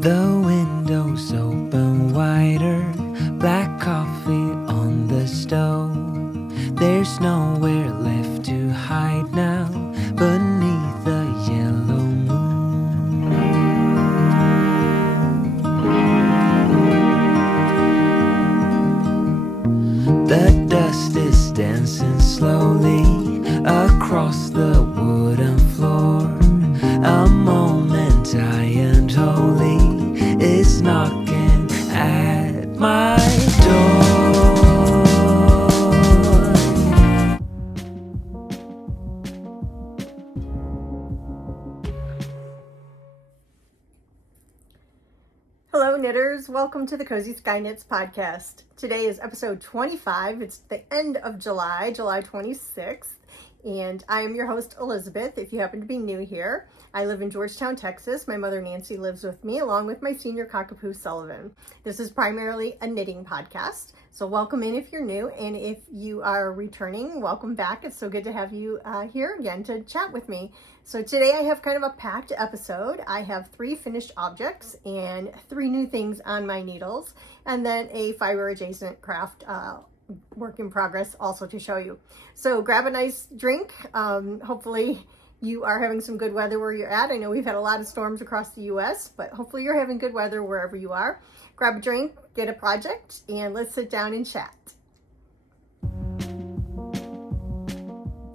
The windows open wider, black coffee on the stove. There's nowhere left to hide now beneath the yellow moon. The dust is dancing slowly across the wooden floor. A moment high and holy is knocking at my door. Hello knitters, welcome to the Cozy Sky Knits podcast. Today is episode 25. It's the end of July 26th, and I am your host Elizabeth. If you happen to be new here, I live in Georgetown, Texas. My mother Nancy lives with me along with my senior cockapoo Sullivan. This is primarily a knitting podcast, so welcome in if you're new, and if you are returning, welcome back. It's so good to have you here again to chat with me. So today I have kind of a packed episode. I have 3 finished objects and 3 new things on my needles, and then a fiber adjacent craft work in progress also to show you. So grab a nice drink. Hopefully you are having some good weather where you're at. I know we've had a lot of storms across the US, but hopefully you're having good weather wherever you are. Grab a drink, get a project, and let's sit down and chat.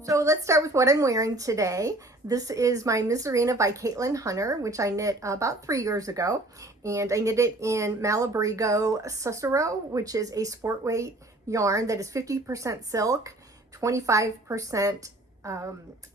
So let's start with what I'm wearing today. This is my Miserina by Caitlin Hunter, which I knit about 3 years ago. And I knit it in Malabrigo Cicero, which is a sport weight yarn that is 50% silk, 25%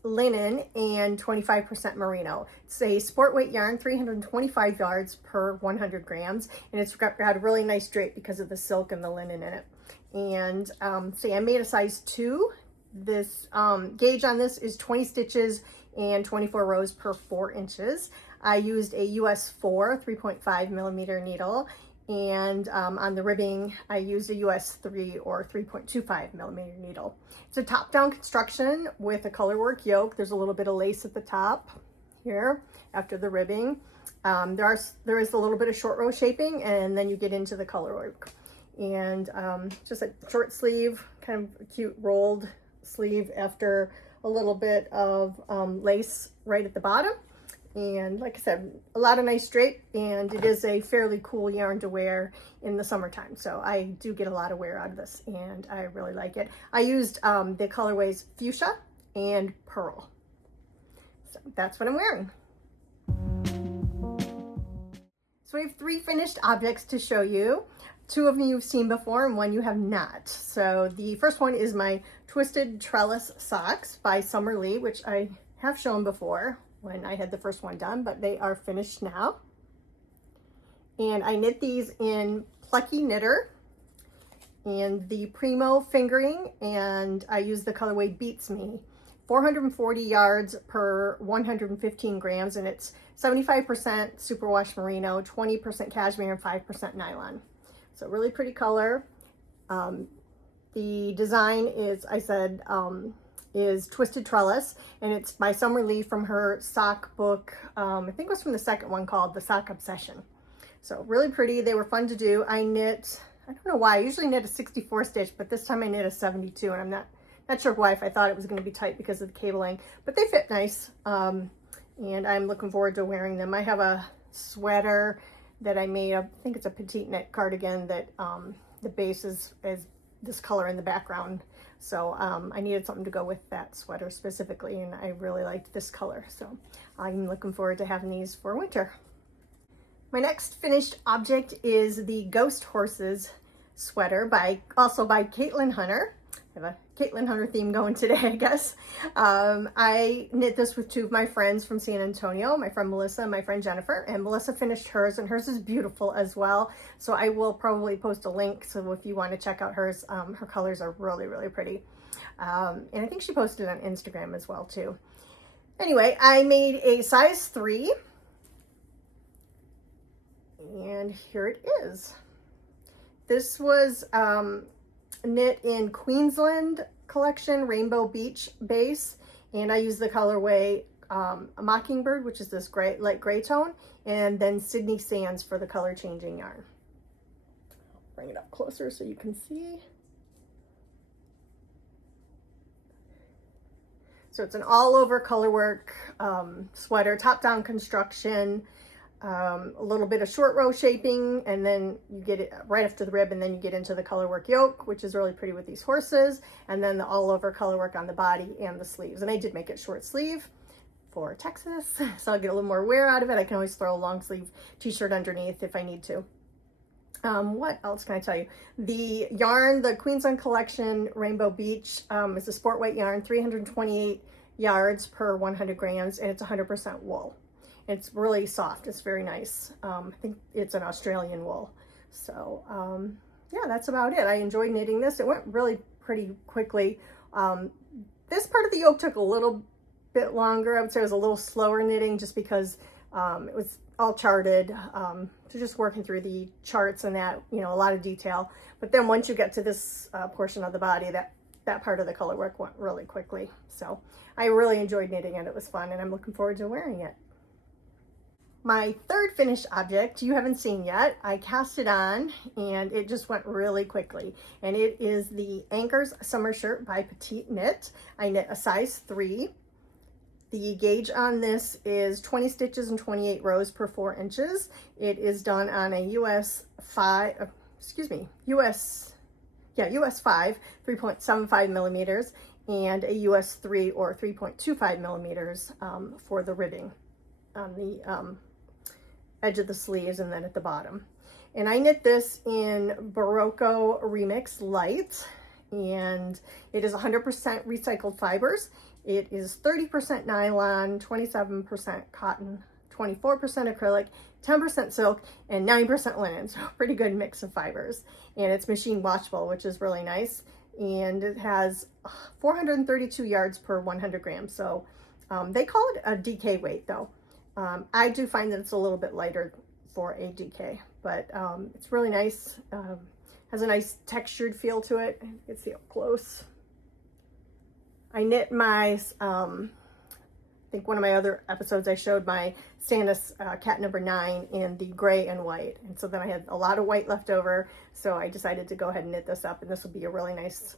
linen, and 25% merino. It's a sport weight yarn, 325 yards per 100 grams. And it's got a really nice drape because of the silk and the linen in it. And I made a size 2. This gauge on this is 20 stitches and 24 rows per 4 inches. I used a US 4 3.5 millimeter needle, and on the ribbing I used a US 3 or 3.25 millimeter needle. It's a top-down construction with a colorwork yoke. There's a little bit of lace at the top here after the ribbing. There is a little bit of short row shaping, and then you get into the colorwork. And just a short sleeve, kind of cute rolled sleeve after a little bit of lace right at the bottom. And like I said, a lot of nice drape, and it is a fairly cool yarn to wear in the summertime. So I do get a lot of wear out of this, and I really like it. I used the colorways Fuchsia and Pearl. So that's what I'm wearing. So we have 3 finished objects to show you. 2 of them you've seen before and 1 you have not. So the first one is my Twisted Trellis socks by Summer Lee, which I have shown before when I had the first one done, but they are finished now. And I knit these in Plucky Knitter and the Primo fingering, and I use the colorway Beats Me. 440 yards per 115 grams, and it's 75% superwash merino, 20% cashmere, and 5% nylon. So really pretty color. The design is, I said, is Twisted Trellis, and it's by Summer Lee from her sock book. I think it was from the second one called The Sock Obsession. So really pretty. They were fun to do. I knit, I don't know why, I usually knit a 64 stitch, but this time I knit a 72, and I'm not sure why, if I thought it was going to be tight because of the cabling, but they fit nice. And I'm looking forward to wearing them. I have a sweater that I made, I think it's a petite knit cardigan that the base is this color in the background. So I needed something to go with that sweater specifically, and I really liked this color. So I'm looking forward to having these for winter. My next finished object is the Ghost Horses sweater also by Caitlin Hunter. I have a Caitlin Hunter theme going today, I guess. I knit this with 2 of my friends from San Antonio, my friend Melissa and my friend Jennifer, and Melissa finished hers, and hers is beautiful as well. So I will probably post a link, so if you want to check out hers, her colors are really, really pretty. And I think she posted on Instagram as well too. Anyway, I made a size 3, and here it is. This was knit in Queensland collection Rainbow Beach base, and I use the colorway a Mockingbird, which is this light gray tone, and then Sydney Sands for the color changing yarn. Bring it up closer so you can see. So it's an all over colorwork sweater, top down construction, a little bit of short row shaping, and then you get it right after the rib, and then you get into the colorwork yoke, which is really pretty with these horses, and then the all over colorwork on the body and the sleeves. And I did make it short sleeve for Texas, so I'll get a little more wear out of it. I can always throw a long sleeve t-shirt underneath if I need to. What else can I tell you? The yarn, the Queensland Collection Rainbow Beach, is a sport weight yarn, 328 yards per 100 grams, and it's 100% wool. It's really soft. It's very nice. I think it's an Australian wool. So yeah, that's about it. I enjoyed knitting this. It went really pretty quickly. This part of the yoke took a little bit longer. I would say it was a little slower knitting just because it was all charted. So just working through the charts and that, you know, a lot of detail. But then once you get to this portion of the body, that part of the color work went really quickly. So I really enjoyed knitting it. It was fun, and I'm looking forward to wearing it. My third finished object you haven't seen yet. I cast it on and it just went really quickly. And it is the Anchors Summer Shirt by Petite Knit. I knit a size 3. The gauge on this is 20 stitches and 28 rows per 4 inches. It is done on a US 5, US 5, 3.75 millimeters, and a US 3 or 3.25 millimeters for the ribbing on the edge of the sleeves and then at the bottom. And I knit this in Barocco Remix Light, and it is 100% recycled fibers. It is 30% nylon, 27% cotton, 24% acrylic, 10% silk, and 9% linen. So pretty good mix of fibers. And it's machine washable, which is really nice. And it has 432 yards per 100 grams. So they call it a DK weight though. I do find that it's a little bit lighter for a DK, but it's really nice. Has a nice textured feel to it. You can see up close. I knit my, I think one of my other episodes I showed my Santa's cat number 9 in the gray and white. And so then I had a lot of white left over. So I decided to go ahead and knit this up, and this will be a really nice,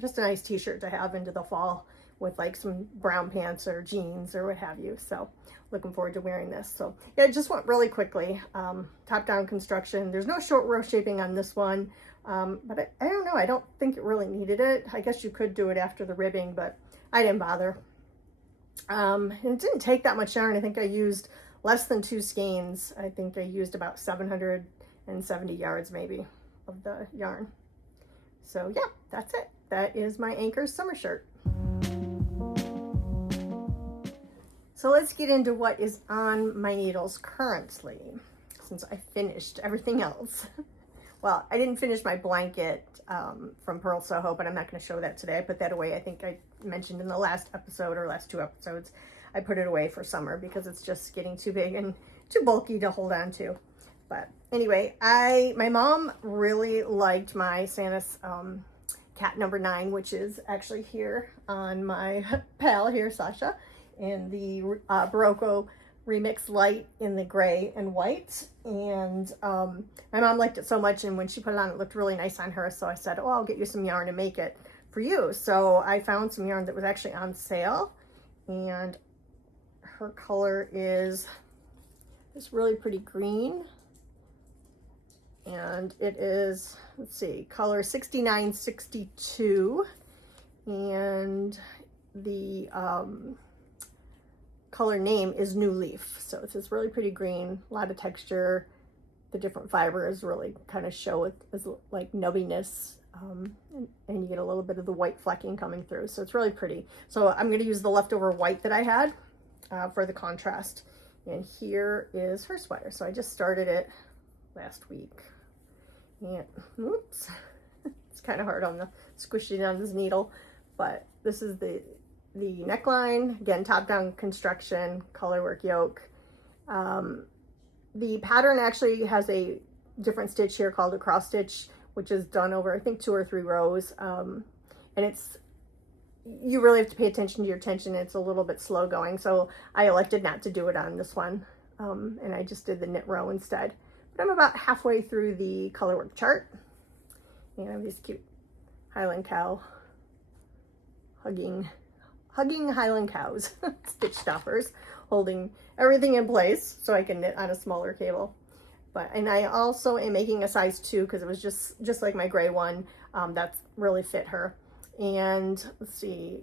just a nice t-shirt to have into the fall with like some brown pants or jeans or what have you. So looking forward to wearing this. So yeah, it just went really quickly. Top down construction. There's no short row shaping on this one. But I don't know, I don't think it really needed it. I guess you could do it after the ribbing, but I didn't bother. And it didn't take that much yarn. I think I used less than 2 skeins. I think I used about 770 yards maybe of the yarn. So yeah, that's it. That is my Anchors Summer Shirt. So let's get into what is on my needles currently, since I finished everything else. Well, I didn't finish my blanket from Pearl Soho, but I'm not going to show that today. I put that away. I think I mentioned in the last episode or last 2 episodes, I put it away for summer because it's just getting too big and too bulky to hold on to. But anyway, my mom really liked my Santa's cat number 9, which is actually here on my pal here, Sasha, in the Barocco Remix Light in the gray and white. And my mom liked it so much, and when she put it on, it looked really nice on her. So I said, oh, I'll get you some yarn and make it for you. So I found some yarn that was actually on sale, and her color is this really pretty green, and it is, let's see, color 6962, and the color name is New Leaf. So it's this really pretty green, a lot of texture. The different fibers really kind of show it as like nubbiness, and you get a little bit of the white flecking coming through. So it's really pretty. So I'm going to use the leftover white that I had for the contrast. And here is her sweater. So I just started it last week. And oops, it's kind of hard on the squishing on this needle, but this is the neckline, again, top down construction, color work yoke. The pattern actually has a different stitch here called a cross stitch, which is done over, I think, 2 or 3 rows. And you really have to pay attention to your tension. It's a little bit slow going, so I elected not to do it on this one, and I just did the knit row instead. But I'm about halfway through the colorwork chart, and I have these cute Highland cow hugging Highland cows stitch stoppers, holding everything in place so I can knit on a smaller cable. And I also am making a size 2 because it was just like my gray one. That's really fit her. And let's see,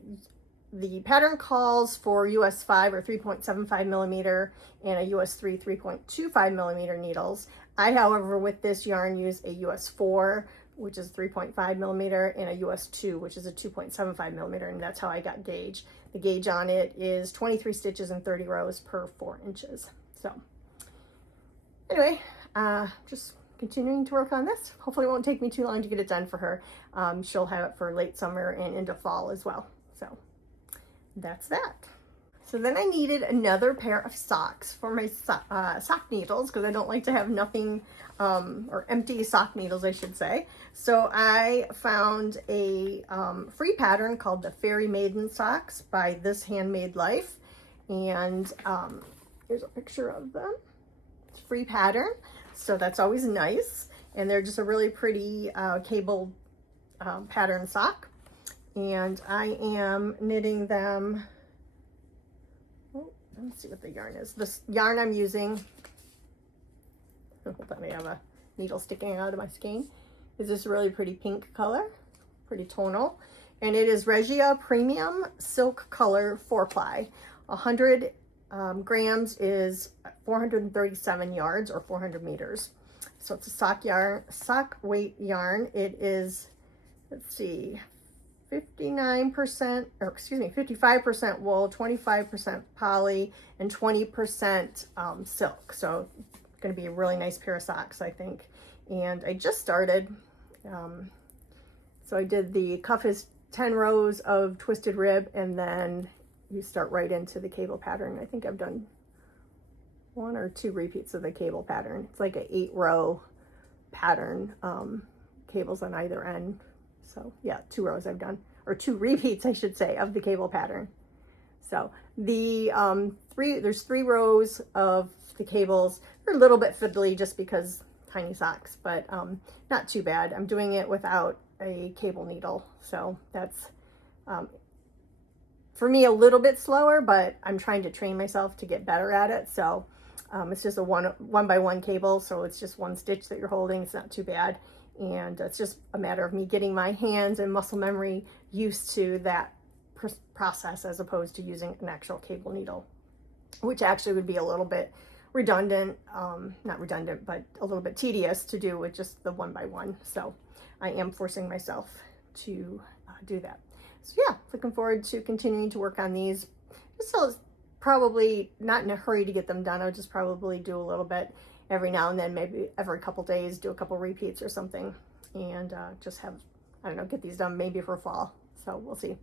the pattern calls for US 5 or 3.75 millimeter and a US 3 3.25 millimeter needles. I, however, with this yarn use a US 4, which is 3.5 millimeter, and a US 2, which is a 2.75 millimeter, and that's how I got gauge. The gauge on it is 23 stitches and 30 rows per 4 inches. So anyway, just continuing to work on this. Hopefully it won't take me too long to get it done for her. She'll have it for late summer and into fall as well. So that's that. So then I needed another pair of socks for my sock needles, because I don't like to have nothing, or empty sock needles, I should say. So I found a free pattern called the Fairy Maiden Socks by This Handmade Life. And here's a picture of them. It's a free pattern, so that's always nice. And they're just a really pretty cable pattern sock. And I am knitting them. Let's see what the yarn is. This yarn I'm using, hold on, I have a needle sticking out of my skein, is this really pretty pink color, pretty tonal, and it is Regia Premium Silk Color 4-ply. 100 grams is 437 yards or 400 meters. So it's a sock weight yarn. It is, let's see, 55% wool, 25% poly, and 20% silk. So it's going to be a really nice pair of socks, I think. And I just started. So I did the cuff is 10 rows of twisted rib, and then you start right into the cable pattern. I think I've done 1 or 2 repeats of the cable pattern. It's like an 8-row pattern, cables on either end. So yeah, 2 rows I've done, or 2 repeats, I should say, of the cable pattern. So the there's 3 rows of the cables. They're a little bit fiddly just because tiny socks, but not too bad. I'm doing it without a cable needle, so that's for me a little bit slower, but I'm trying to train myself to get better at it. So it's just a one by one cable, so it's just 1 stitch that you're holding. It's not too bad. And it's just a matter of me getting my hands and muscle memory used to that process, as opposed to using an actual cable needle, which actually would be a little bit redundant, not redundant, but a little bit tedious to do with just the 1 by 1. So I am forcing myself to do that. So yeah, looking forward to continuing to work on these. So probably not in a hurry to get them done. I'll just probably do a little bit every now and then, maybe every couple days, do a couple repeats or something, and just have, I don't know, get these done maybe for fall. So we'll see.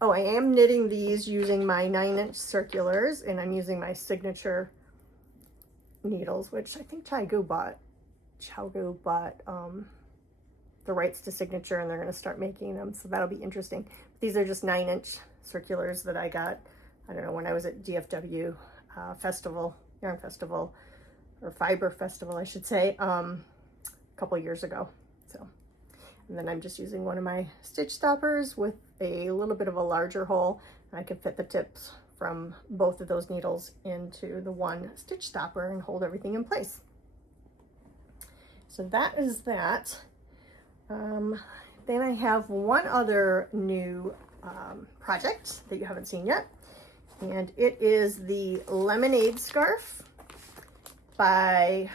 Oh, I am knitting these using my 9-inch circulars, and I'm using my signature needles, which I think Chaogu bought the rights to signature, and they're going to start making them, so that'll be interesting. These are just 9-inch circulars that I got, I don't know, when I was at DFW Yarn Festival, or Fiber Festival, I should say, a couple years ago. So, and then I'm just using one of my stitch stoppers with a little bit of a larger hole, and I can fit the tips from both of those needles into the one stitch stopper and hold everything in place. So that is that. Then I have one other new project that you haven't seen yet, and it is the lemonade scarf by,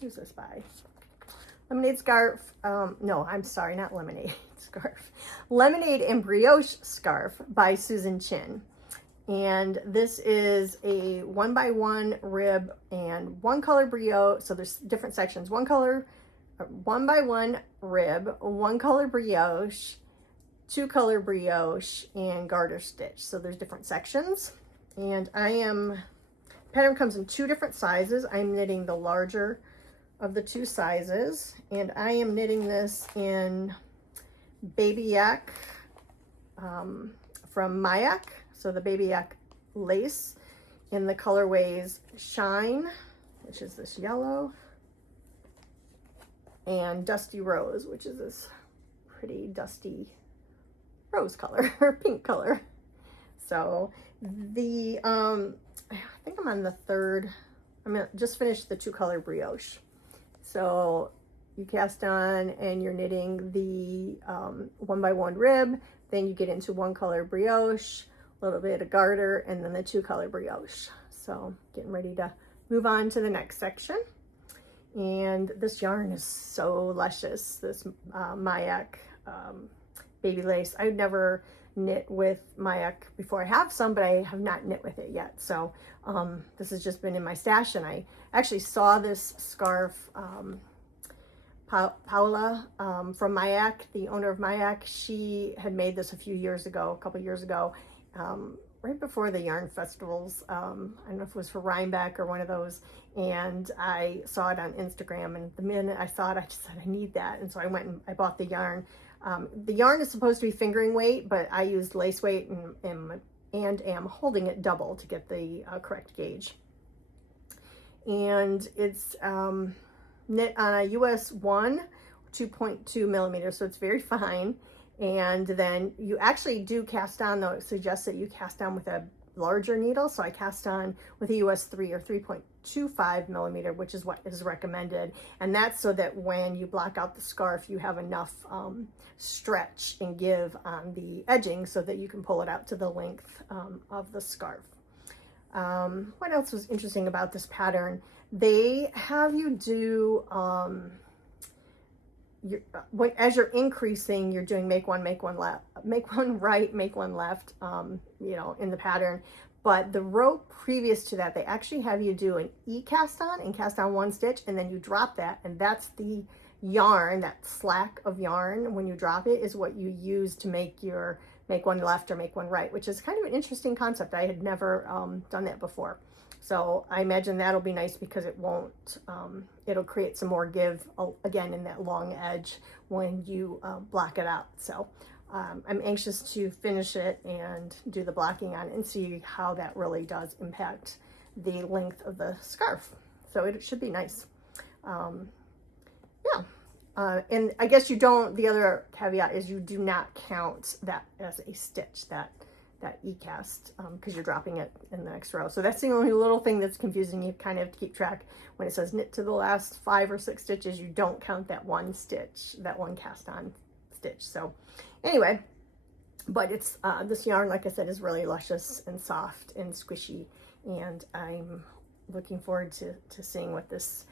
who's this by? Lemonade scarf, no, I'm sorry, not lemonade scarf. Lemonade and brioche scarf by Susan Chin. And this is a 1 by 1 rib and 1 color brioche. So there's different sections. 1 by 1 rib, 1 color brioche, 2 color brioche, and garter stitch. So there's different sections. And pattern comes in 2 different sizes. I'm knitting the larger of the 2 sizes, and I am knitting this in baby yak from Mayak. So the baby yak lace in the colorways Shine, which is this yellow, and Dusty Rose, which is this pretty dusty rose color or pink color. So the I think I'm on the third. Just finished the 2-color brioche. So you cast on and you're knitting the 1x1 rib, then you get into 1-color brioche, a little bit of garter, and then the 2-color brioche. So getting ready to move on to the next section. And this yarn is so luscious, this Mayak baby lace. I've never knit with Mayak before. I have some, but I have not knit with it yet. So this has just been in my stash, and I actually saw this scarf, Paula from Mayak, the owner of Mayak. She had made this a couple years ago, right before the yarn festivals. I don't know if it was for Rhinebeck or one of those, and I saw it on Instagram, and the minute I saw it, I just said, I need that. And so I went and I bought the yarn. The yarn is supposed to be fingering weight, but I used lace weight and am holding it double to get the correct gauge. And it's knit on a US 1, 2.2 millimeters, so it's very fine. And then you actually do cast on, though it suggests that you cast on with a larger needle. So I cast on with a US 3 or 3.25 millimeter, which is what is recommended. And that's so that when you block out the scarf, you have enough stretch and give on the edging so that you can pull it out to the length of the scarf. What else was interesting about this pattern? They have you do, as you're increasing, you're doing make one left, make one right, make one left, you know, in the pattern. But the row previous to that, they actually have you do an E cast on and cast on 1 stitch, and then you drop that, and that's the yarn, that slack of yarn when you drop it is what you use to make your make one left or make one right, which is kind of an interesting concept. I had never done that before. So I imagine that'll be nice because it won't, it'll create some more give again in that long edge when you block it out. So I'm anxious to finish it and do the blocking on it and see how that really does impact the length of the scarf. So it should be nice. Yeah. And I guess you don't, the other caveat is you do not count that as a stitch, that E-cast, because you're dropping it in the next row. So that's the only little thing that's confusing. You kind of have to keep track. When it says knit to the last 5 or 6 stitches, you don't count that one stitch, that one cast on stitch. So anyway, but it's, this yarn, like I said, is really luscious and soft and squishy. And I'm looking forward to seeing what this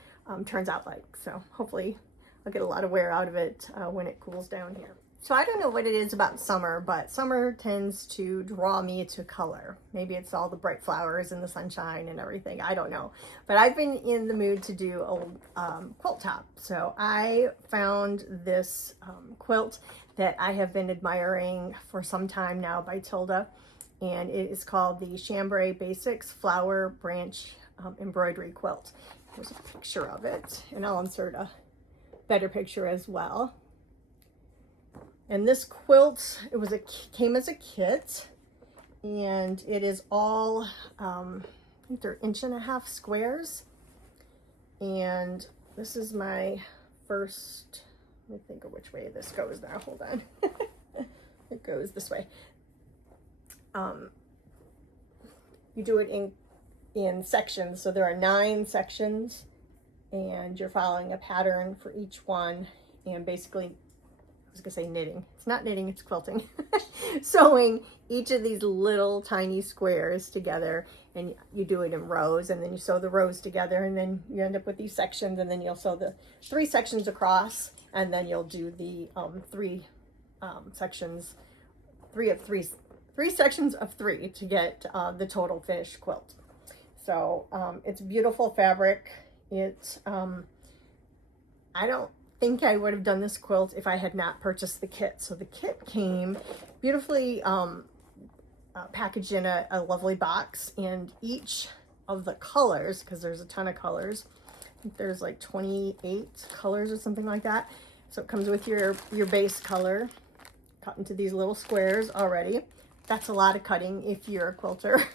turns out like. So hopefully I'll get a lot of wear out of it when it cools down here. So I don't know what it is about summer, but summer tends to draw me to color. Maybe it's all the bright flowers and the sunshine and everything. I don't know. But I've been in the mood to do a quilt top. So I found this quilt that I have been admiring for some time now by Tilda. And it is called the Chambray Basics Flower Branch Embroidery Quilt. Here's a picture of it, and I'll insert a better picture as well. And this quilt, came as a kit, and it is all, I think they're 1.5 inch squares. And this is my first, let me think of which way this goes now, hold on. It goes this way. You do it in sections, so there are 9 sections, and you're following a pattern for each one, and basically, I was gonna say knitting. It's not knitting, it's quilting. Sewing each of these little tiny squares together, and you do it in rows, and then you sew the rows together, and then you end up with these sections, and then you'll sew the 3 sections across, and then you'll do the 3 sections, 3 sections of 3 to get the total finished quilt. So it's beautiful fabric. It's I don't think I would have done this quilt if I had not purchased the kit. So the kit came beautifully packaged in a lovely box, and each of the colors, because there's a ton of colors, I think there's like 28 colors or something like that. So it comes with your base color, cut into these little squares already. That's a lot of cutting if you're a quilter.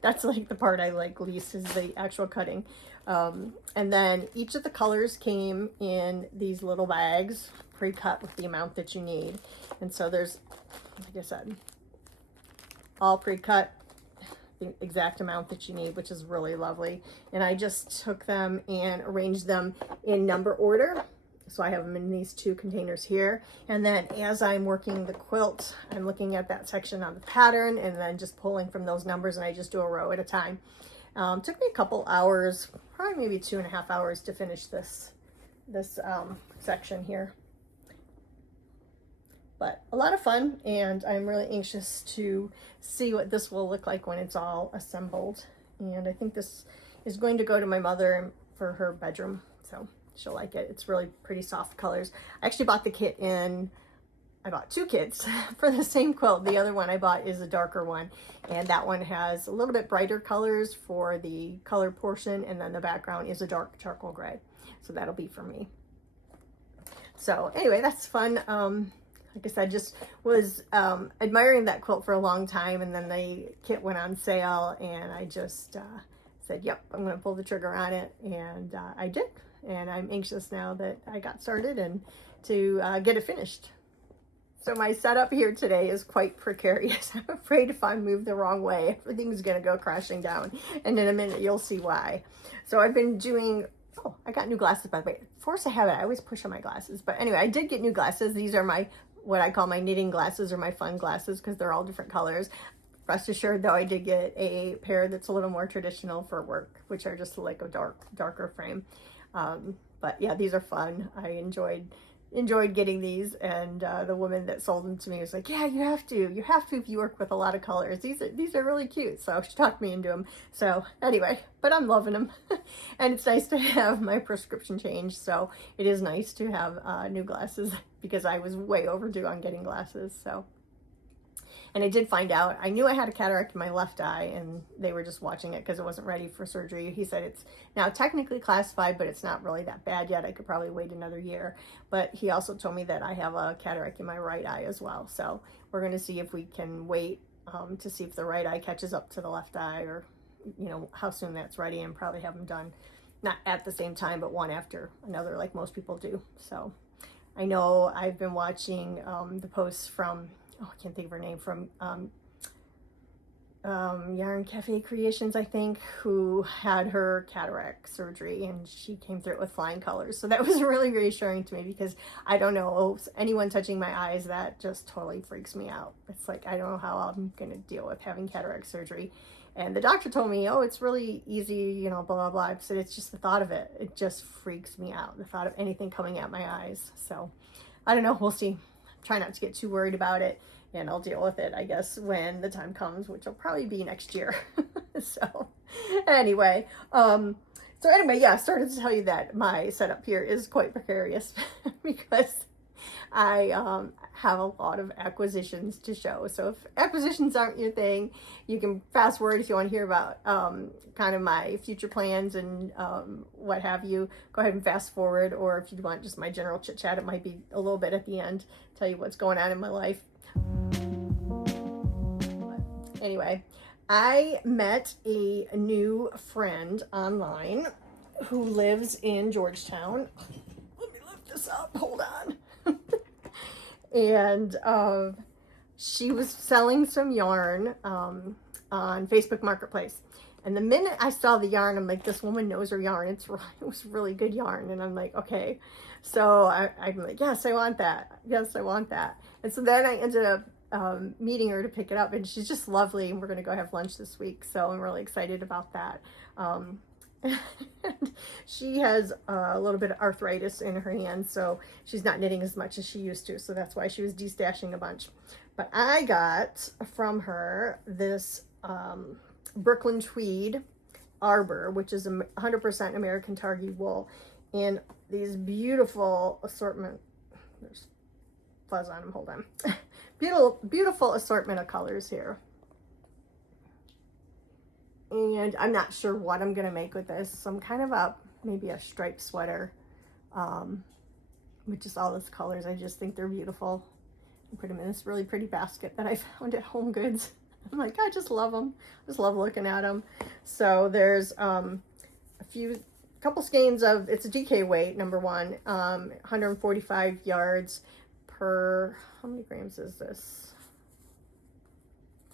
That's like the part I like least, is the actual cutting. And then each of the colors came in these little bags, pre-cut with the amount that you need. And so there's, like I said, all pre-cut, the exact amount that you need, which is really lovely. And I just took them and arranged them in number order. So I have them in these 2 containers here. And then as I'm working the quilt, I'm looking at that section on the pattern and then just pulling from those numbers, and I just do a row at a time. Took me a couple hours, probably maybe 2.5 hours to finish this section here. But a lot of fun, and I'm really anxious to see what this will look like when it's all assembled. And I think this is going to go to my mother for her bedroom, so she'll like it. It's really pretty soft colors. I actually bought the kit in, I bought 2 kits for the same quilt. The other one I bought is a darker one, and that one has a little bit brighter colors for the color portion, and then the background is a dark charcoal gray. So that'll be for me. So anyway, that's fun. Like I said, just was admiring that quilt for a long time, and then the kit went on sale, and I just said, yep, I'm going to pull the trigger on it, and I did. And I'm anxious now that I got started and to get it finished. So my setup here today is quite precarious. I'm afraid if I move the wrong way, everything's going to go crashing down, and in a minute you'll see why. So I've been doing, oh, I got new glasses, by the way. Force of habit, I always push on my glasses. But anyway, I did get new glasses. These are my, what I call my knitting glasses, or my fun glasses, because they're all different colors. Rest assured, though, I did get a pair that's a little more traditional for work, which are just like a darker frame. But yeah, these are fun. I enjoyed getting these, and the woman that sold them to me was like, yeah, you have to if you work with a lot of colors. These are really cute. So she talked me into them. So anyway, but I'm loving them. And it's nice to have my prescription changed. So it is nice to have new glasses, because I was way overdue on getting glasses. So, and I did find out, I knew I had a cataract in my left eye, and they were just watching it because it wasn't ready for surgery. He said it's now technically classified, but it's not really that bad yet. I could probably wait another year. But he also told me that I have a cataract in my right eye as well. So we're going to see if we can wait to see if the right eye catches up to the left eye, or, you know, how soon that's ready, and probably have them done, not at the same time, but one after another, like most people do. So I know I've been watching the posts from, oh, I can't think of her name, from Yarn Cafe Creations, I think, who had her cataract surgery, and she came through it with flying colors. So that was really reassuring to me, because I don't know, anyone touching my eyes, that just totally freaks me out. It's like, I don't know how I'm going to deal with having cataract surgery. And the doctor told me, oh, it's really easy, you know, blah, blah, blah. I said, it's just the thought of it. It just freaks me out, the thought of anything coming at my eyes. So I don't know, we'll see. Try not to get too worried about it, and I'll deal with it, I guess, when the time comes, which will probably be next year. So anyway, yeah, I started to tell you that my setup here is quite precarious because I have a lot of acquisitions to show. So if acquisitions aren't your thing, you can fast forward if you want to hear about kind of my future plans and what have you. Go ahead and fast forward, or if you want just my general chit chat, it might be a little bit at the end, tell you what's going on in my life. Anyway, I met a new friend online who lives in Georgetown. Let me lift this up, hold on. And she was selling some yarn on Facebook Marketplace. And the minute I saw the yarn, I'm like, this woman knows her yarn. It was really good yarn. And I'm like, okay. So I'm like, yes, I want that. Yes, I want that. And so then I ended up meeting her to pick it up, and she's just lovely, and we're going to go have lunch this week. So I'm really excited about that. She has a little bit of arthritis in her hands, so she's not knitting as much as she used to, so that's why she was destashing a bunch. But I got from her this Brooklyn Tweed Arbor, which is 100% American Targhee wool, in these beautiful assortment. There's fuzz on them, hold on. Beautiful assortment of colors here. And I'm not sure what I'm going to make with this. Some kind of maybe a striped sweater with just all these colors. I just think they're beautiful. Put them in this really pretty basket that I found at Home Goods. I'm like, I just love them. Just love looking at them. So there's couple skeins of, it's a DK weight, number one, 145 yards per, how many grams is this?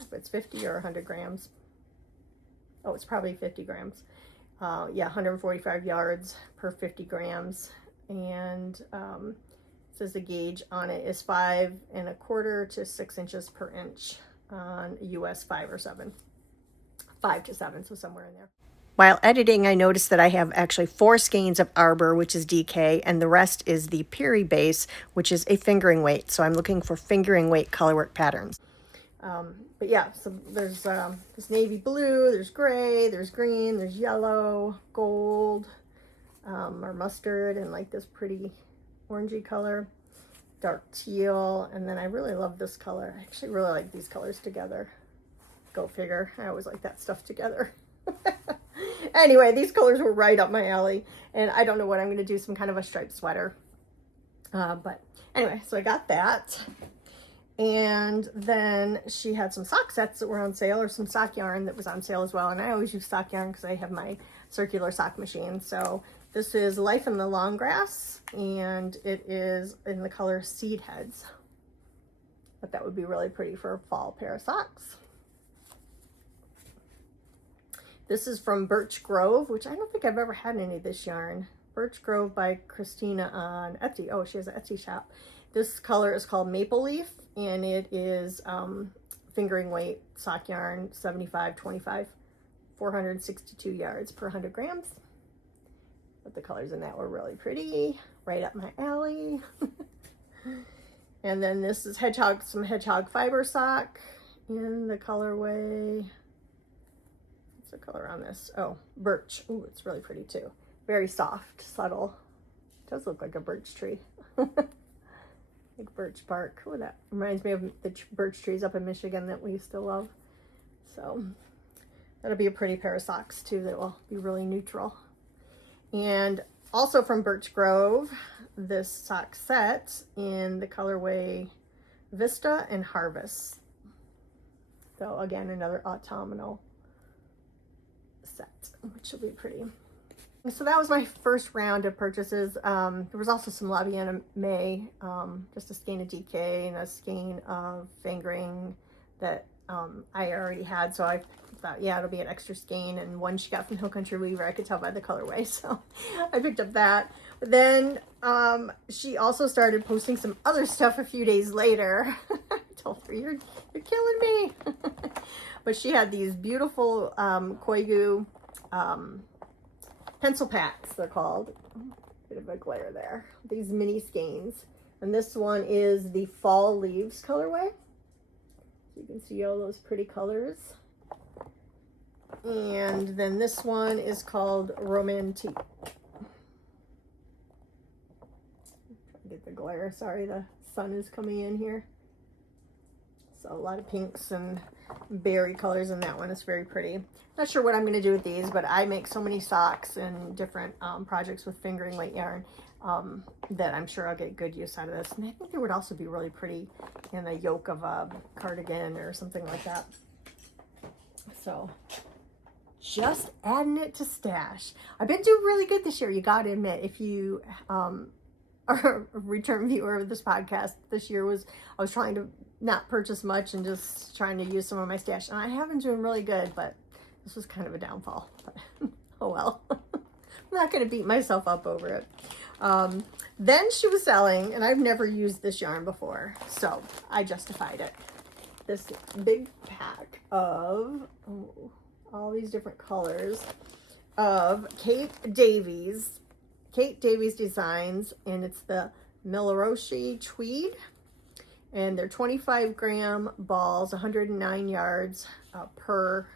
If it's 50 or 100 grams. Oh, it's probably 50 grams. Yeah, 145 yards per 50 grams. And it says the gauge on it is 5 1/4 to 6 inches per inch on US 5 or 7. 5 to 7, so somewhere in there. While editing, I noticed that I have actually 4 skeins of Arbor, which is DK, and the rest is the Piri base, which is a fingering weight. So I'm looking for fingering weight colorwork patterns. But yeah, so there's this navy blue, there's gray, there's green, there's yellow, gold, or mustard, and like this pretty orangey color, dark teal, and then I really love this color. I actually really like these colors together. Go figure. I always like that stuff together. Anyway, these colors were right up my alley, and I don't know what I'm going to do, some kind of a striped sweater. But anyway, so I got that. And then she had some sock sets that were on sale, or some sock yarn that was on sale as well. And I always use sock yarn because I have my circular sock machine. So this is Life in the Long Grass, and it is in the color Seed Heads. But that would be really pretty for a fall pair of socks. This is from Birch Grove, which I don't think I've ever had any of this yarn. Birch Grove by Christina on Etsy. Oh, she has an Etsy shop. This color is called Maple Leaf, and it is fingering weight sock yarn, 75/25, 462 yards per 100 grams. But the colors in that were really pretty, right up my alley. And then this is some hedgehog fiber sock in the colorway. What's the color on this? Oh, birch. Ooh, it's really pretty too. Very soft, subtle. It does look like a birch tree. Like birch bark. Oh, that reminds me of the birch trees up in Michigan that we used to love. So that'll be a pretty pair of socks too that will be really neutral. And also from Birch Grove, this sock set in the colorway Vista and Harvest. So again, another autumnal set, which will be pretty. So that was my first round of purchases. There was also some La Vienna May, just a skein of DK and a skein of fingering that I already had. So I thought, yeah, it'll be an extra skein. And one she got from Hill Country Weaver, I could tell by the colorway. So I picked up that. But then she also started posting some other stuff a few days later. I told her, you're killing me. But she had these beautiful Koigu pencil packs, they're called. Bit of a glare there. These mini skeins. And this one is the Fall Leaves colorway. So you can see all those pretty colors. And then this one is called Romantique. Get the glare. Sorry, the sun is coming in here. So a lot of pinks and berry colors in that one. It's very pretty. Not sure what I'm going to do with these, but I make so many socks and different projects with fingering weight yarn that I'm sure I'll get good use out of this. And I think they would also be really pretty in the yoke of a cardigan or something like that. So just adding it to stash. I've been doing really good this year, you got to admit. If you are a return viewer of this podcast, this year I was trying to not purchase much and just trying to use some of my stash. And I have been doing really good, but this was kind of a downfall. But oh well. I'm not going to beat myself up over it. Then she was selling, and I've never used this yarn before, so I justified it. This big pack of all these different colors of Kate Davies designs, and it's the Milaroshi tweed, and they're 25-gram balls, 109 yards per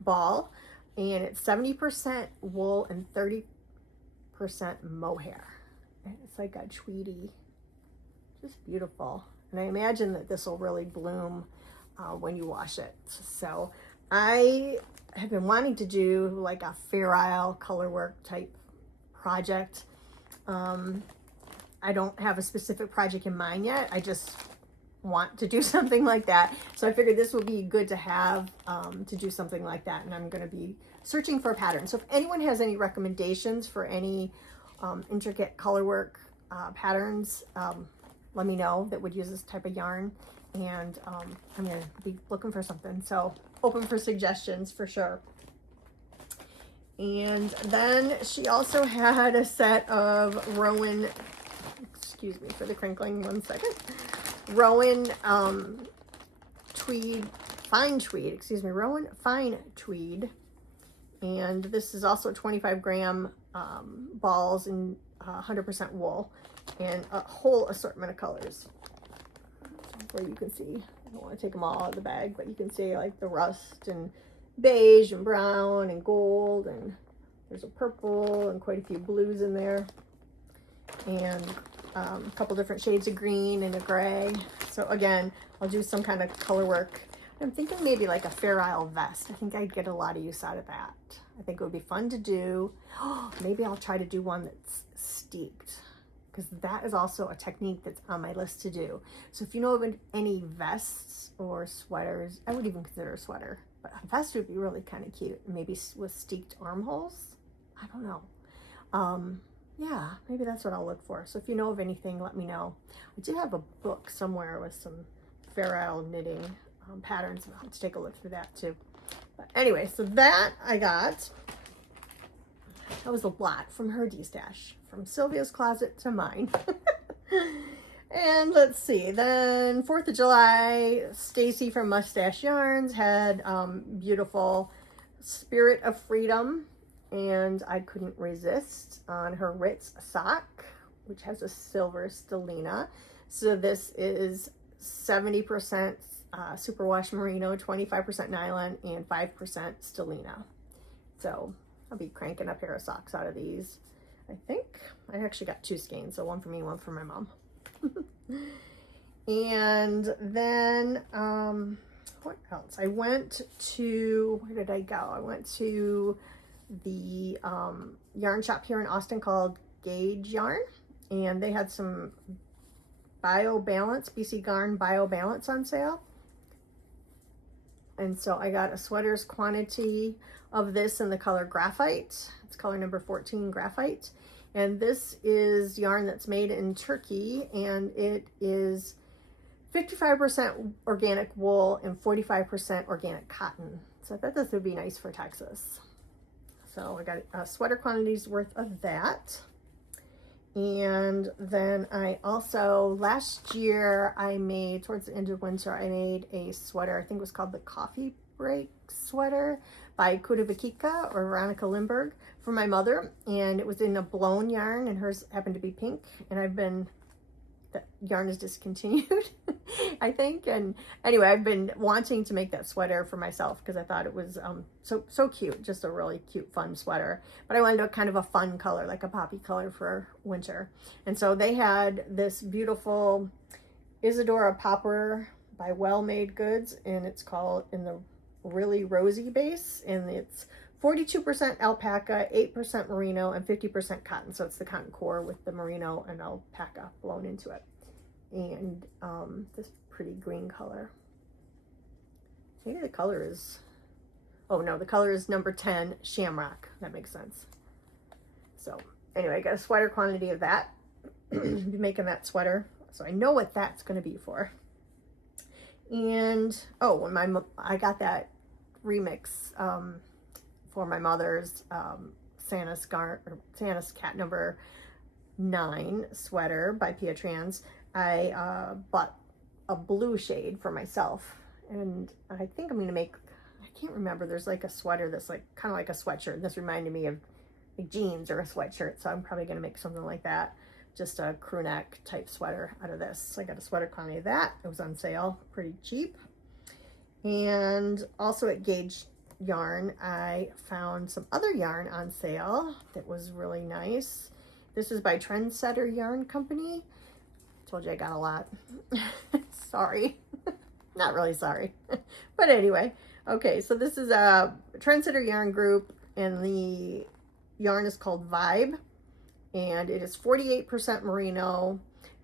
ball, and it's 70% wool and 30% mohair. And it's like a tweedy, just beautiful. And I imagine that this will really bloom when you wash it. So I have been wanting to do like a Fair Isle colorwork type project. I don't have a specific project in mind yet. I just want to do something like that. So I figured this would be good to have to do something like that. And I'm going to be searching for a pattern. So if anyone has any recommendations for any intricate colorwork patterns, let me know that would use this type of yarn. And I'm going to be looking for something. So open for suggestions for sure. And then she also had a set of Rowan, excuse me for the crinkling, 1 second. Rowan tweed, fine tweed, excuse me, Rowan fine tweed. And this is also 25 gram balls and 100% wool and a whole assortment of colors. Where you can see, I don't want to take them all out of the bag, but you can see like the rust and beige and brown and gold, and there's a purple and quite a few blues in there, and a couple different shades of green and a gray. So again, I'll do some kind of color work. I'm thinking maybe like a Fair Isle vest. I think I'd get a lot of use out of that. I think it would be fun to do. Maybe I'll try to do one that's steeped, because that is also a technique that's on my list to do. So if you know of any vests or sweaters, I would even consider a sweater, but a vest would be really kind of cute. Maybe with steeped armholes. I don't know. Yeah, maybe that's what I'll look for. So if you know of anything, let me know. I do have a book somewhere with some Fair Isle knitting patterns. I'll have to take a look through that too. But anyway, so that I got. That was a lot from her D-stash, from Sylvia's closet to mine. And let's see, then 4th of July, Stacy from Mustache Yarns had beautiful Spirit of Freedom, and I couldn't resist on her Ritz sock, which has a silver stellina. So this is 70% superwash merino, 25% nylon, and 5% stellina. So I'll be cranking a pair of socks out of these. I think I actually got 2 skeins, so one for me, one for my mom. And then what else? I went to, where did I go? I went to the yarn shop here in Austin called Gauge Yarn, and they had some Bio Balance, BC Garn Bio Balance on sale. And so I got a sweater's quantity of this in the color Graphite. It's color number 14, Graphite. And this is yarn that's made in Turkey, and it is 55% organic wool and 45% organic cotton. So I thought this would be nice for Texas. So I got a sweater quantities worth of that. And then I also, last year I made, towards the end of winter, I made a sweater. I think it was called the Coffee Break Sweater by Kudavakika or Veronica Lindbergh for my mother. And it was in a blown yarn, and hers happened to be pink. And that yarn is discontinued, I think. And anyway, I've been wanting to make that sweater for myself because I thought it was so cute, just a really cute, fun sweater. But I wanted a kind of a fun color, like a poppy color for winter. And so they had this beautiful Isadora Popper by Well Made Goods, and it's called in the really rosy base, and it's 42% alpaca, 8% merino, and 50% cotton. So it's the cotton core with the merino and alpaca blown into it. And this pretty green color. Maybe the color is, oh no, the color is number 10, Shamrock. That makes sense. So anyway, I got a sweater quantity of that. Be making that sweater. So I know what that's going to be for. And, oh, when I got that remix for my mother's Santa's Cat number 9 sweater by Pia Trans, I bought a blue shade for myself, and I think I'm going to make, I can't remember, there's like a sweater that's like kind of like a sweatshirt, and this reminded me of like jeans or a sweatshirt, so I'm probably going to make something like that, just a crew neck type sweater out of this. So I got a sweater quantity of that. It was on sale, pretty cheap. And also at Gauge Yarn, I found some other yarn on sale that was really nice. This is by Trendsetter Yarn Company. Told you I got a lot. Sorry. Not really sorry. But anyway, okay, so this is a Trendsetter Yarn Group, and the yarn is called Vibe, and it is 48% merino,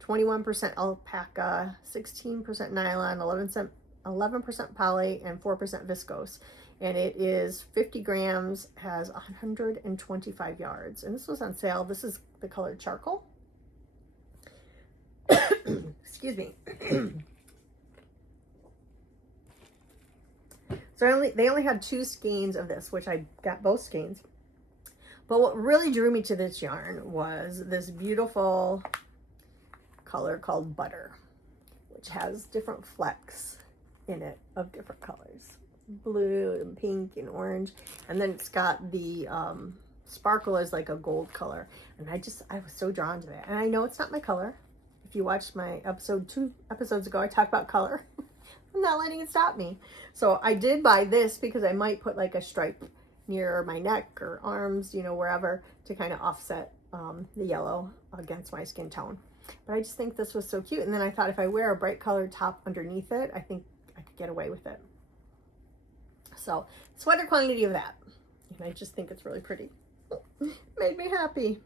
21% alpaca, 16% nylon, 11% poly, and 4% viscose. And it is 50 grams, has 125 yards. And this was on sale. This is the color charcoal. Excuse me. So they only had 2 skeins of this, which I got both skeins. But what really drew me to this yarn was this beautiful color called Butter, which has different flecks in it of different colors, blue and pink and orange, and then it's got the sparkle is like a gold color, and I was so drawn to that. And I know it's not my color. If you watched my episode 2 episodes ago, I talked about color. I'm not letting it stop me. So I did buy this because I might put like a stripe near my neck or arms, you know, wherever, to kind of offset the yellow against my skin tone. But I just think this was so cute. And then I thought if I wear a bright colored top underneath it, I think I could get away with it. So sweater quantity of that. And I just think it's really pretty. Made me happy.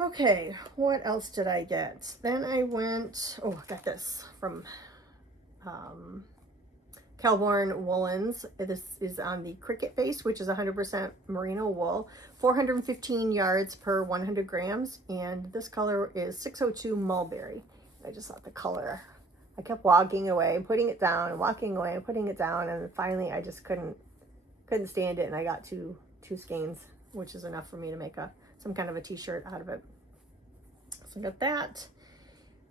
Okay, what else did I get? Then I went, I got this from Kelborn Woolens. This is on the Cricket base, which is 100% merino wool, 415 yards per 100 grams, and this color is 602 mulberry. I just thought the color, I kept walking away, putting it down, and walking away, and putting it down, and finally I just couldn't stand it, and I got two skeins, which is enough for me to make some kind of a t-shirt out of it. So I got that.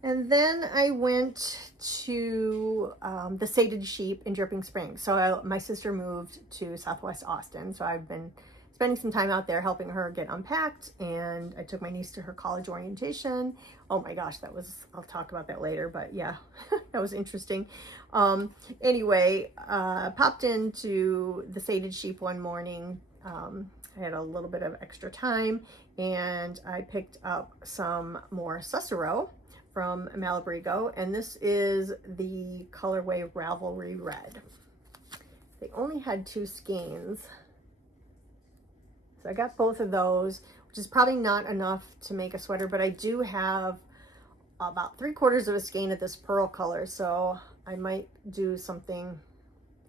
And then I went to the Sated Sheep in Dripping Springs. So my sister moved to Southwest Austin. So I've been spending some time out there helping her get unpacked. And I took my niece to her college orientation. Oh my gosh, I'll talk about that later. But yeah, that was interesting. Anyway, popped into the Sated Sheep one morning. I had a little bit of extra time. And I picked up some more Sussero from Malabrigo, and this is the colorway Ravelry Red. They only had 2 skeins, so I got both of those, which is probably not enough to make a sweater, but I do have about 3/4 of a skein of this pearl color, so I might do something.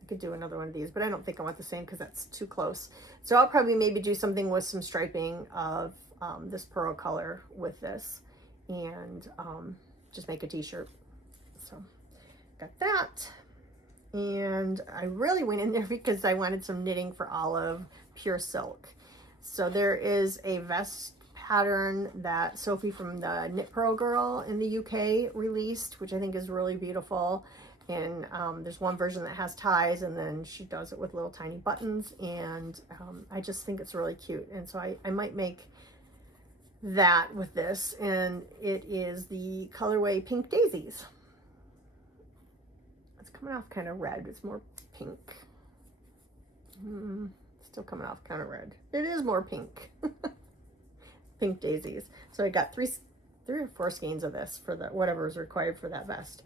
I could do another one of these, but I don't think I want the same because that's too close. So I'll probably maybe do something with some striping of this pearl color with this, and just make a t-shirt. So got that. And I really went in there because I wanted some knitting for Olive Pure Silk. So there is a vest pattern that Sophie from the Knit Pro Girl in the UK released, which I think is really beautiful. And there's one version that has ties, and then she does it with little tiny buttons, and I just think it's really cute. And so I might make that with this, and it is the colorway Pink Daisies. It's coming off kind of red. It's more pink. Still coming off kind of red. It is more pink. Pink Daisies. So I got three or four skeins of this for the whatever is required for that vest.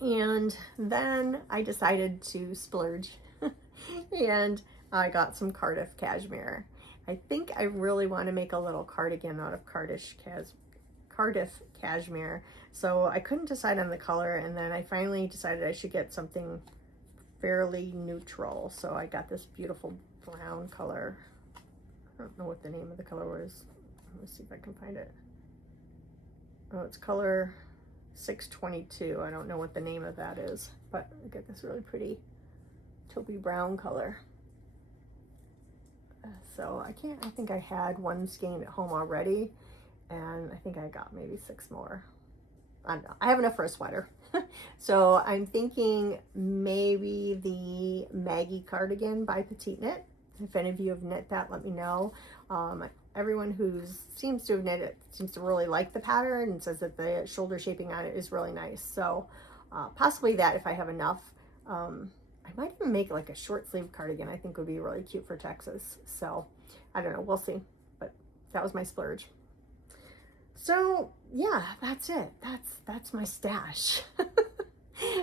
And then I decided to splurge and I got some Cardiff cashmere. I think I really want to make a little cardigan out of Cardiff cashmere. So I couldn't decide on the color, and then I finally decided I should get something fairly neutral. So I got this beautiful brown color. I don't know what the name of the color was. Let me see if I can find it. Oh, it's color 622. I don't know what the name of that is, but I got this really pretty taupey brown color. So I think I had one skein at home already, and I think I got maybe 6 more. I don't know. I have enough for a sweater. So I'm thinking maybe the Maggie cardigan by Petite Knit. If any of you have knit that, let me know. Everyone who seems to have knit it seems to really like the pattern and says that the shoulder shaping on it is really nice. So possibly that if I have enough. I might even make like a short sleeve cardigan. I think would be really cute for Texas. So I don't know, we'll see. But that was my splurge. So yeah, that's it. That's my stash.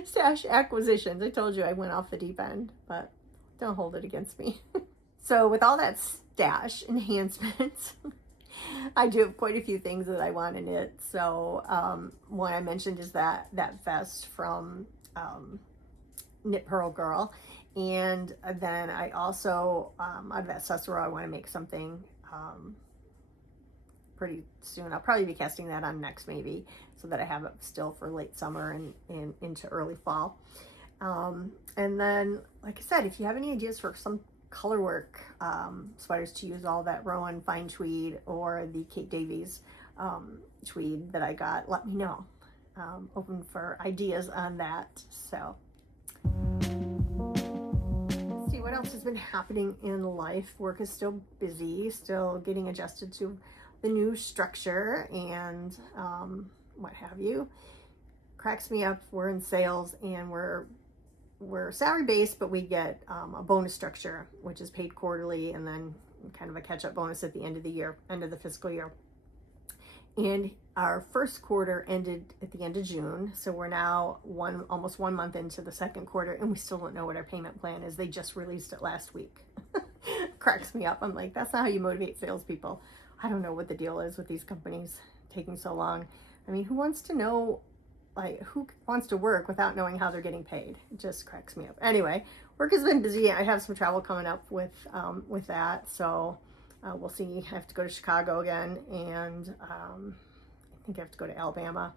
Stash acquisitions. I told you I went off the deep end, but don't hold it against me. So with all that stash enhancements, I do have quite a few things that I want to knit. So one I mentioned is that vest from Knit Pearl Girl. And then I also, out of that Cicero, I want to make something pretty soon. I'll probably be casting that on next maybe, so that I have it still for late summer and into early fall. And then, like I said, if you have any ideas for some color work sweaters to use, all that Rowan fine tweed or the Kate Davies tweed that I got, let me know. Open for ideas on that. So let's see what else has been happening in life. Work is still busy, still getting adjusted to the new structure and what have you. Cracks me up. We're in sales and we're salary based, but we get a bonus structure, which is paid quarterly, and then kind of a catch-up bonus at the end of the year, end of the fiscal year. And our first quarter ended at the end of June, so we're now almost 1 month into the second quarter, and we still don't know what our payment plan is. They just released it last week. Cracks me up. I'm like, that's not how you motivate salespeople. I don't know what the deal is with these companies taking so long. I mean, who wants to know? Like, who wants to work without knowing how they're getting paid? It just cracks me up. Anyway, work has been busy. I have some travel coming up with that, so we'll see. I have to go to Chicago again, and I think I have to go to Alabama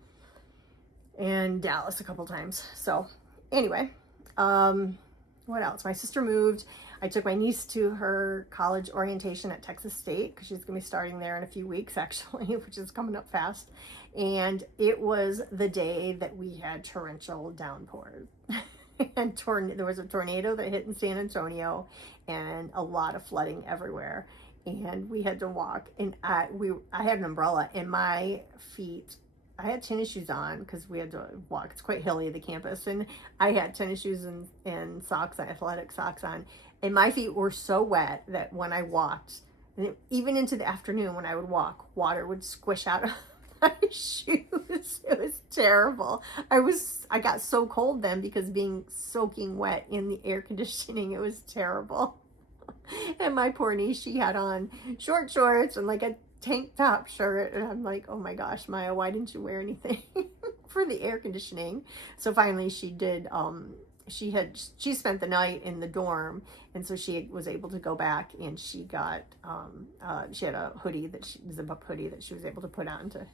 and Dallas a couple times. So anyway, what else? My sister moved. I took my niece to her college orientation at Texas State because she's going to be starting there in a few weeks, actually, which is coming up fast. And it was the day that we had torrential downpours. And there was a tornado that hit in San Antonio and a lot of flooding everywhere. And we had to walk. And I had an umbrella, and my feet, I had tennis shoes on because we had to walk. It's quite hilly, the campus. And I had tennis shoes and socks, athletic socks on. And my feet were so wet that when I walked, and even into the afternoon when I would walk, water would squish out of my shoes. It was terrible. I got so cold then because being soaking wet in the air conditioning, it was terrible. And my poor niece, she had on short shorts and like a tank top shirt, and I'm like, oh my gosh, Maya, why didn't you wear anything for the air conditioning? So finally she did. She spent the night in the dorm, and so she was able to go back, and she got she had a hoodie, zip-up hoodie that she was able to put on to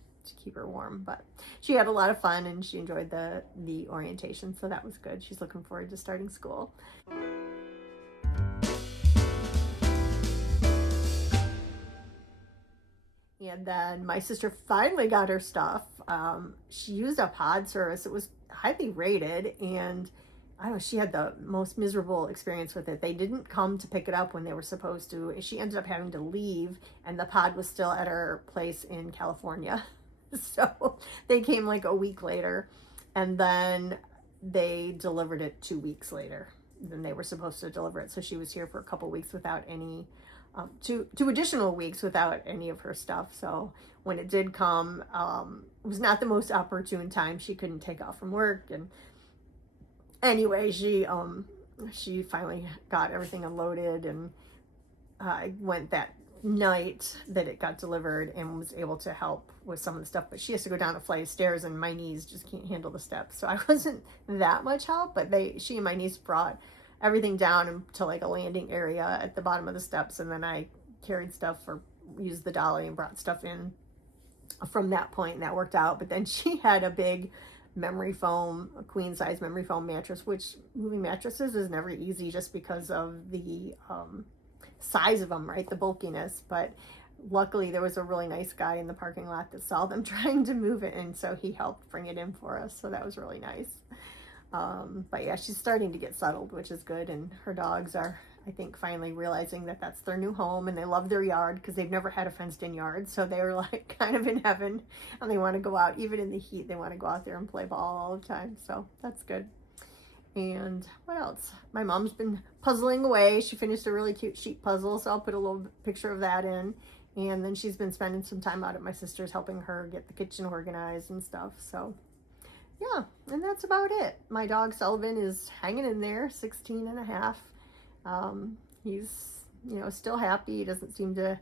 keep her warm. But she had a lot of fun, and she enjoyed the orientation, so that was good. She's looking forward to starting school. And then my sister finally got her stuff. She used a pod service. It was highly rated, and I don't know, she had the most miserable experience with it. They didn't come to pick it up when they were supposed to. She ended up having to leave, and the pod was still at her place in California. So they came like a week later, and then they delivered it 2 weeks later than they were supposed to deliver it. So she was here for a couple weeks without any, two additional weeks without any of her stuff. So when it did come, it was not the most opportune time. She couldn't take off from work, and anyway, she finally got everything unloaded, and I went that night that it got delivered and was able to help with some of the stuff, but she has to go down a flight of stairs and my knees just can't handle the steps, so I wasn't that much help. But she and my niece brought everything down to like a landing area at the bottom of the steps, and then I carried stuff or used the dolly and brought stuff in from that point, and that worked out. But then she had a big memory foam, a queen size memory foam mattress, which moving mattresses is never easy just because of the size of them, right? The bulkiness. But luckily there was a really nice guy in the parking lot that saw them trying to move it, and so he helped bring it in for us. So that was really nice. But yeah, she's starting to get settled, which is good. And her dogs are, I think, finally realizing that that's their new home, and they love their yard because they've never had a fenced in yard. So they were like kind of in heaven, and they want to go out, even in the heat, they want to go out there and play ball all the time. So that's good. And what else? My mom's been puzzling away. She finished a really cute sheet puzzle, so I'll put a little picture of that in. And then she's been spending some time out at my sister's helping her get the kitchen organized and stuff. So yeah, and that's about it. My dog Sullivan is hanging in there, 16 and a half. He's, still happy. He doesn't seem to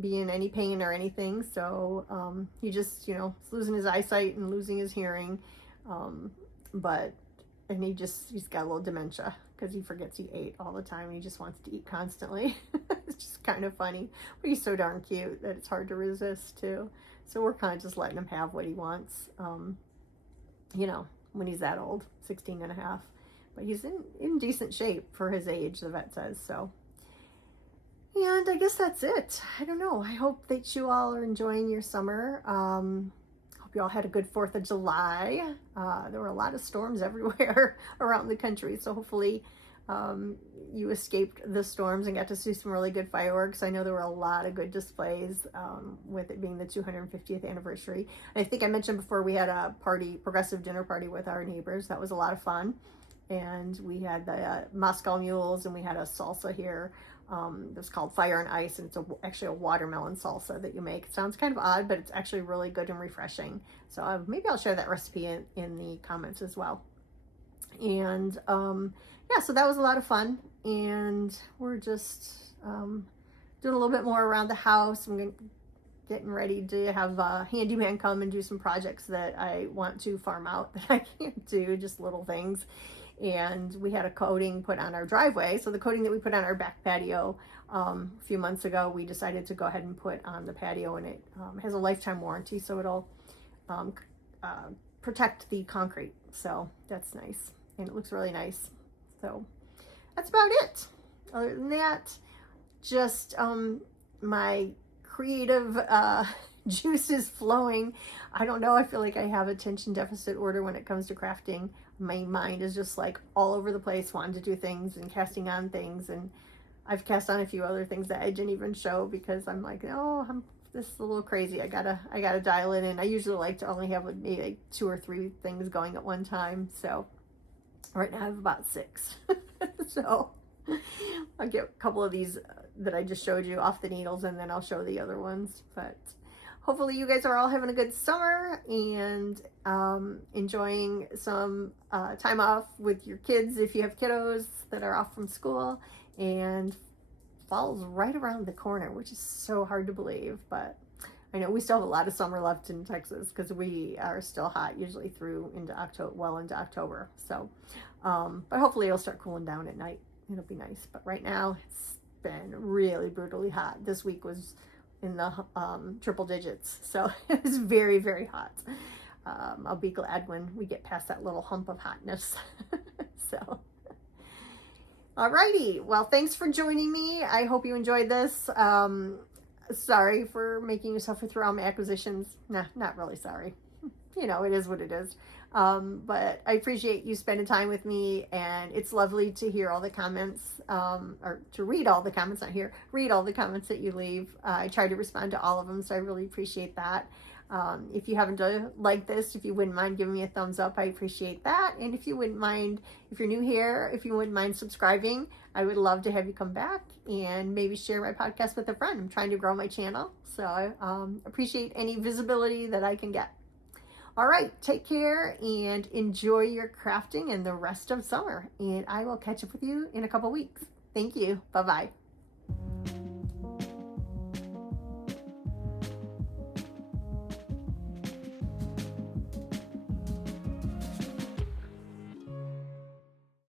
be in any pain or anything. So he just, is losing his eyesight and losing his hearing. And he's got a little dementia because he forgets he ate all the time. He just wants to eat constantly. It's just kind of funny, but he's so darn cute that it's hard to resist too. So we're kind of just letting him have what he wants, when he's that old, 16 and a half. But he's in decent shape for his age, the vet says. So, and I guess that's it. I don't know. I hope that you all are enjoying your summer. Hope you all had a good 4th of July. There were a lot of storms everywhere around the country. So hopefully you escaped the storms and got to see some really good fireworks. I know there were a lot of good displays with it being the 250th anniversary. And I think I mentioned before we had a progressive dinner party with our neighbors. That was a lot of fun. And we had the Moscow mules, and we had a salsa here. It's called Fire and Ice, and it's actually a watermelon salsa that you make. It sounds kind of odd, but it's actually really good and refreshing. So maybe I'll share that recipe in the comments as well. And yeah, so that was a lot of fun. And we're just doing a little bit more around the house. I'm getting ready to have a handyman come and do some projects that I want to farm out that I can't do, just little things. And we had a coating put on our driveway. So the coating that we put on our back patio a few months ago, we decided to go ahead and put on the patio, and it has a lifetime warranty, so it'll protect the concrete. So that's nice, and it looks really nice. So that's about it. Other than that, just my creative juices flowing. I don't know, I feel like I have attention deficit order when it comes to crafting. My mind is just like all over the place, wanting to do things and casting on things. And I've cast on a few other things that I didn't even show because I'm like, this is a little crazy. I gotta dial it in. I usually like to only have maybe like 2 or 3 things going at one time. So right now I have about 6. So I'll get a couple of these that I just showed you off the needles, and then I'll show the other ones. But hopefully you guys are all having a good summer and enjoying some time off with your kids if you have kiddos that are off from school. And fall's right around the corner, which is so hard to believe, but I know we still have a lot of summer left in Texas because we are still hot usually through into October. So but hopefully it'll start cooling down at night. It'll be nice, but right now it's been really brutally hot. This week was in the triple digits, so it was very, very hot. I'll be glad when we get past that little hump of hotness. So alrighty, well, thanks for joining me. I hope you enjoyed this. Sorry for making you suffer through all my acquisitions. Nah, not really sorry. It is what it is. But I appreciate you spending time with me, and it's lovely to hear all the comments, or to read all the comments, read all the comments that you leave. I try to respond to all of them, so I really appreciate that. If you happen to like this, if you wouldn't mind giving me a thumbs up, I appreciate that. And if you wouldn't mind, if you're new here, if you wouldn't mind subscribing, I would love to have you come back and maybe share my podcast with a friend. I'm trying to grow my channel, so I appreciate any visibility that I can get. All right, take care and enjoy your crafting and the rest of summer. And I will catch up with you in a couple weeks. Thank you. Bye-bye.